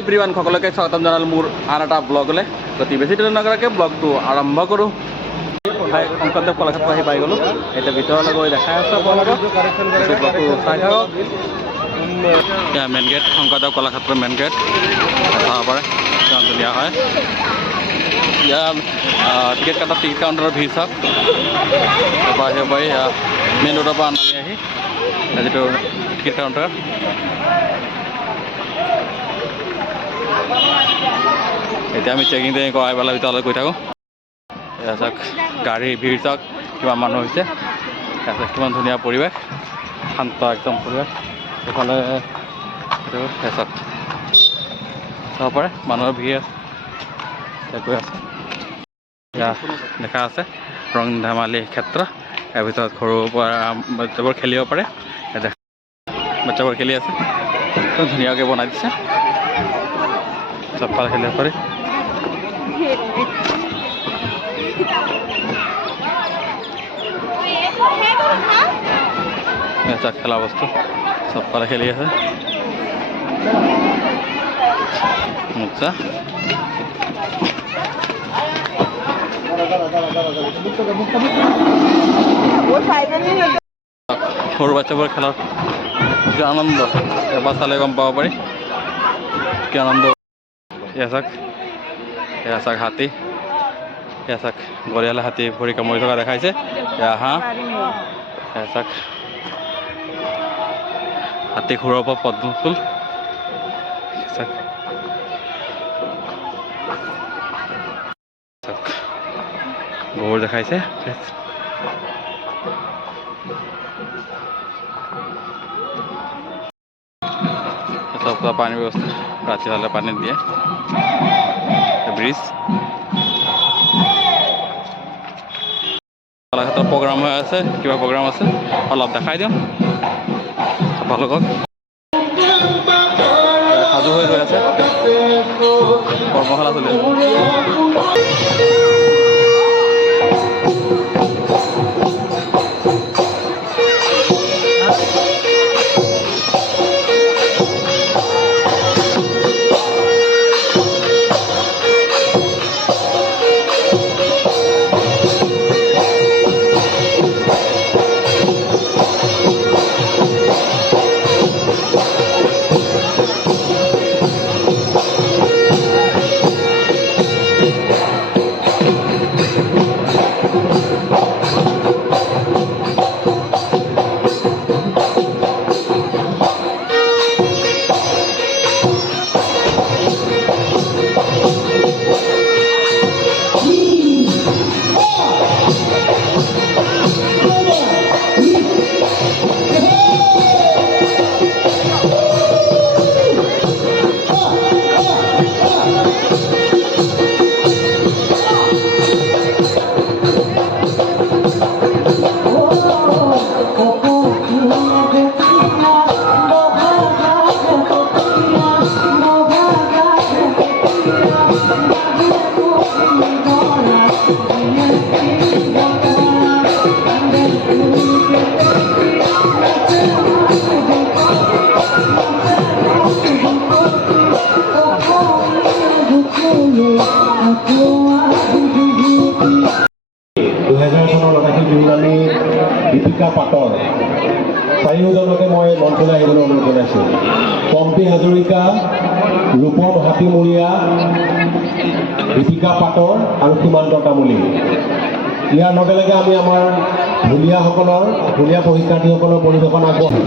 এভৰিৱান সকলোকে স্বাগতম জনালোঁ মোৰ আন এটা ব্লগলৈ। গতি বেছি দেৰি নকৰাকৈ ব্লগটো আৰম্ভ কৰোঁ। শংকৰদেৱ কলাক্ষেত্ৰ আহি পাই গ'লোঁ। এতিয়া ভিতৰলৈ গৈ দেখাই আছোঁ আপোনালোকক, ব্লগটো চাই থাকক। এতিয়া মেইন গেট, শংকৰদেৱ কলাক্ষেত্ৰৰ মেইন গেট চাব পাৰে, কিমান ধুনীয়া হয়। ইয়াৰ টিকেট কাটা টিকেট কাউণ্টাৰৰ ভিৰ চাওক। তাৰপৰা আহিব পাৰি মেইন ৰোডৰ পৰা নামি আহি যিটো টিকেট কাউণ্টাৰ। এতিয়া আমি চেকিং টেকিং কৰাই পেলাই ভিতৰলৈ গৈ থাকোঁ। এয়া চাওক গাড়ীৰ ভিৰ চাওক, কিমান মানুহ হৈছে। তাৰপিছত কিমান ধুনীয়া পৰিৱেশ, শান্ত একদম পৰিৱেশ। এইফালে এইটো চাওক চাব পাৰে মানুহৰ ভিৰ গৈ আছে। এয়া দেখা আছে ৰং ধেমালি ক্ষেত্ৰ। ইয়াৰ ভিতৰত সৰুৰ পৰা বাচ্চাবোৰ খেলিব পাৰে। বাচ্চাবোৰ খেলি আছে, একদম ধুনীয়াকৈ বনাই দিছে, চবফালে খেলিব পাৰি। চাওক খেলা বস্তু চবফালে খেলি আছে। মজা সৰু বাচ্চাবোৰ খেলাৰ কি আনন্দ এবাৰ চালে গম পাব পাৰি কি আনন্দ। এয়া চাওক হাতী, এয়া চাওক গৰিয়ালা হাতী ভৰি কামুৰি থকা দেখাইছে। এয়া হাঁহ, এয়া চাওক হাতী ঘূৰৰ পৰা পদ্ম ফুল, চাওক গৰুৰ দেখাইছে। চব পানীৰ ব্যৱস্থা, ৰাতি হ'লে পানী দিয়ে। ব্ৰিজ কলাক্ষেত্ৰত প্ৰগ্ৰাম হৈ আছে, কিবা প্ৰগ্ৰাম আছে অলপ দেখাই দিওঁ আপোনালোকক। সাজু হৈ ৰৈ আছে, কৰ্মশালা চলি আছে। দীপিকা পাটৰ চাৰিওজনকে মই মঞ্চলৈ আহিবলৈ অনুৰোধ জনাইছোঁ। পম্পী হাজৰিকা, ৰূপম হাতীমূৰীয়া, দীপিকা পাটৰ আৰু সীমান্ত তামুলী। ইয়াৰ লগে লগে আমি আমাৰ ঢুলীয়া প্ৰশিক্ষাৰ্থীসকলৰ পৰিৱেশন আগবঢ়াম।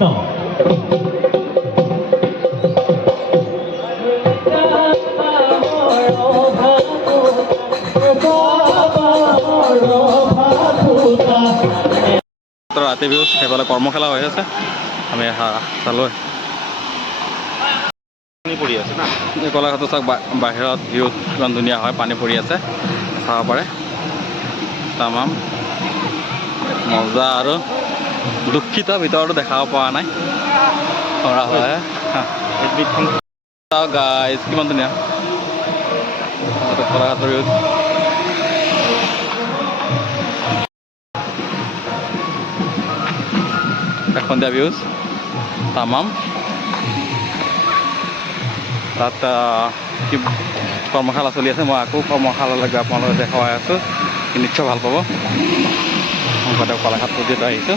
কৃষ্ণ ৰাতি বিহু সেইফালে কৰ্মশালা হৈ আছে আমি চালোঁ পানী পৰি আছে না এই কলাঘাটত চাওক বাহিৰত ভিউ কিমান ধুনীয়া হয় পানী পৰি আছে চাব পাৰে তামাম মজা আৰু দুখিত ভিতৰতো দেখাব পৰা নাই কৰা হয় গাইজ কিমান ধুনীয়া কলাঘাটৰ ভিউ সন্ধিয়া ভিউজ তামাম তাত কি কৰ্মশালা চলি আছে মই আকৌ কৰ্মশালালৈকে আপোনালোকে দেখুৱাই আছোঁ নিশ্চয় ভাল পাব শংকৰদেৱ কলাঘাট পৰ্যন্ত আহিছোঁ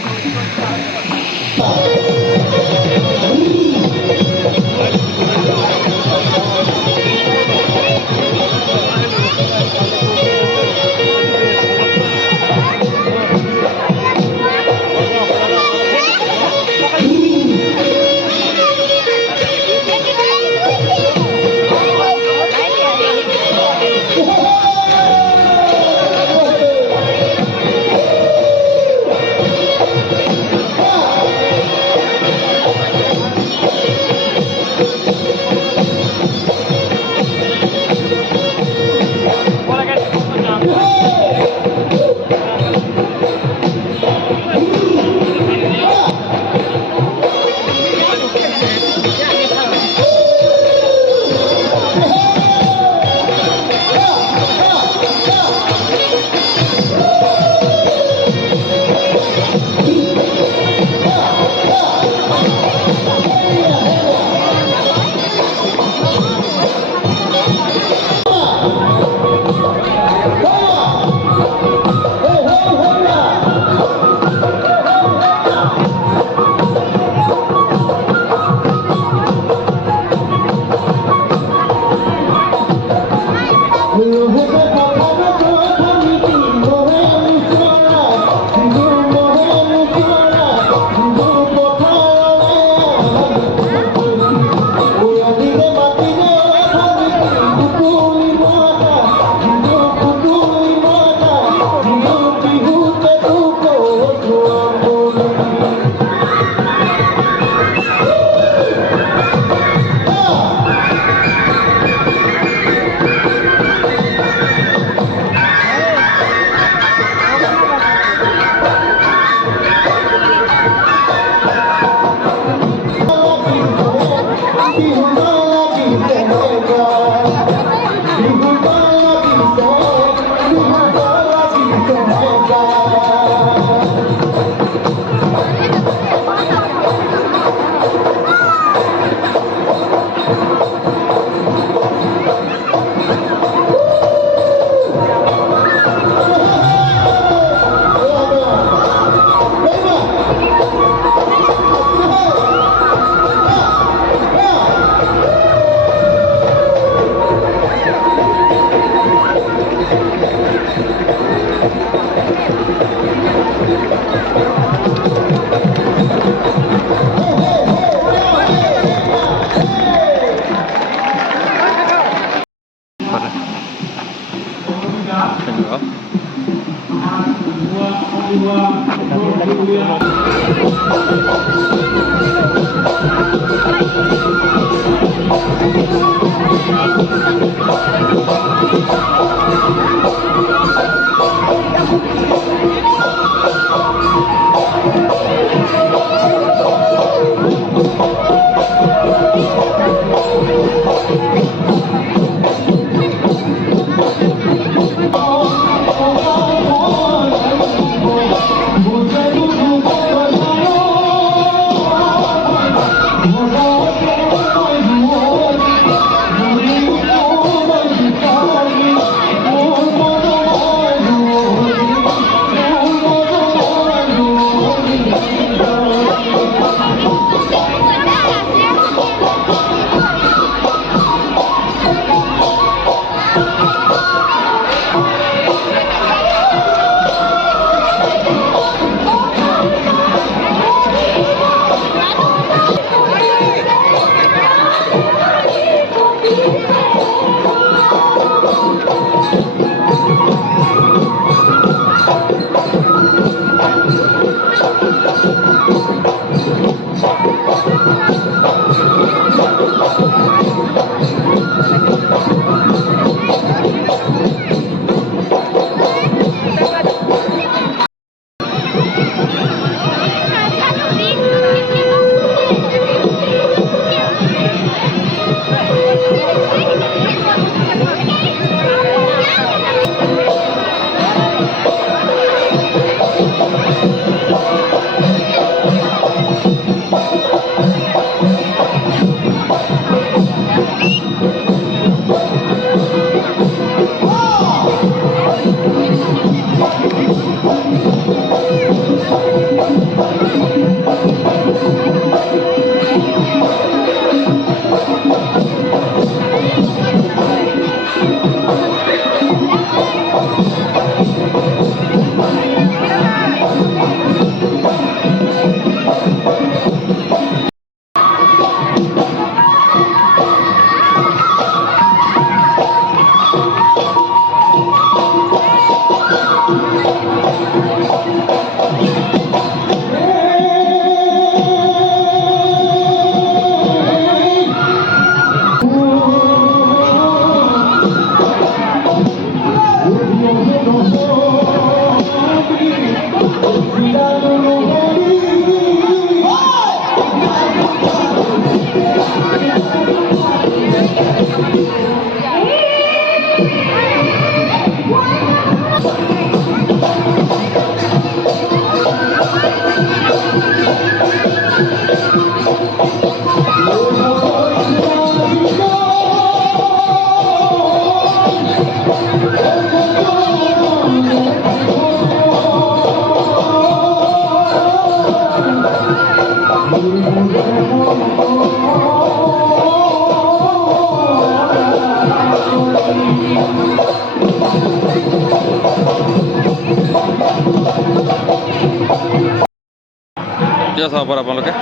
চাব পাৰে আপোনালোকে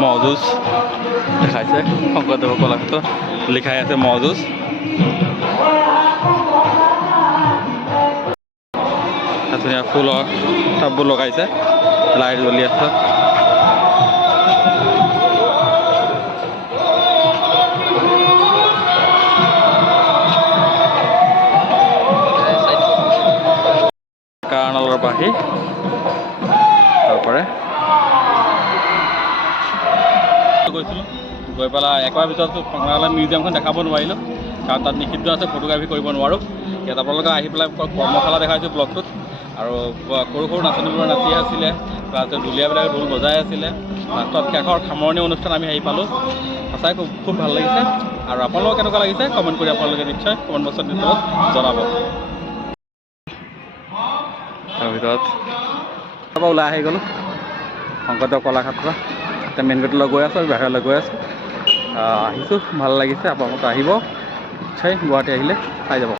ম'হ যুঁজ দেখাইছে শংকৰদেৱৰ কলাক্ষেত্ৰ লিখাই আছে ম'হ যুঁজ ধুনীয়া ফুলৰ টাববোৰ লগাইছে লাইট জ্বলি আছে কাৰ্ণালৰ বাহি তাৰপৰা গৈছিলোঁ গৈ পেলাই একেবাৰে ভিতৰত সংগ্ৰহালয় মিউজিয়ামখন দেখাব নোৱাৰিলোঁ কাৰণ তাত নিষিদ্ধ আছে ফটোগ্ৰাফী কৰিব নোৱাৰোঁ ইয়াত আপোনালোকে আহি পেলাই কৰ্মশালা দেখাইছোঁ ব্লগটোত আৰু সৰু সৰু নাচনীবোৰে নাচি আছিলে প্লাছ ঢুলীয়াবিলাকে ঢোল বজাই আছিলে লাষ্টত শেষৰ সামৰণি অনুষ্ঠান আমি আহি পালোঁ সঁচাই খুব ভাল লাগিছে আৰু আপোনালোকক কেনেকুৱা লাগিছে কমেণ্ট কৰি আপোনালোকে নিশ্চয় কমেণ্ট বক্সত জনাব তাৰ ভিতৰত তাৰপৰা ওলাই আহি গ'লোঁ শংকৰদেৱ কলাক্ষেত্ৰ এতিয়া মেইন গেটলৈ গৈ আছোঁ বাহিৰলৈ গৈ আছোঁ আহিছোঁ ভাল লাগিছে আপোনালোকে আহিব নিশ্চয় গুৱাহাটী আহিলে চাই যাব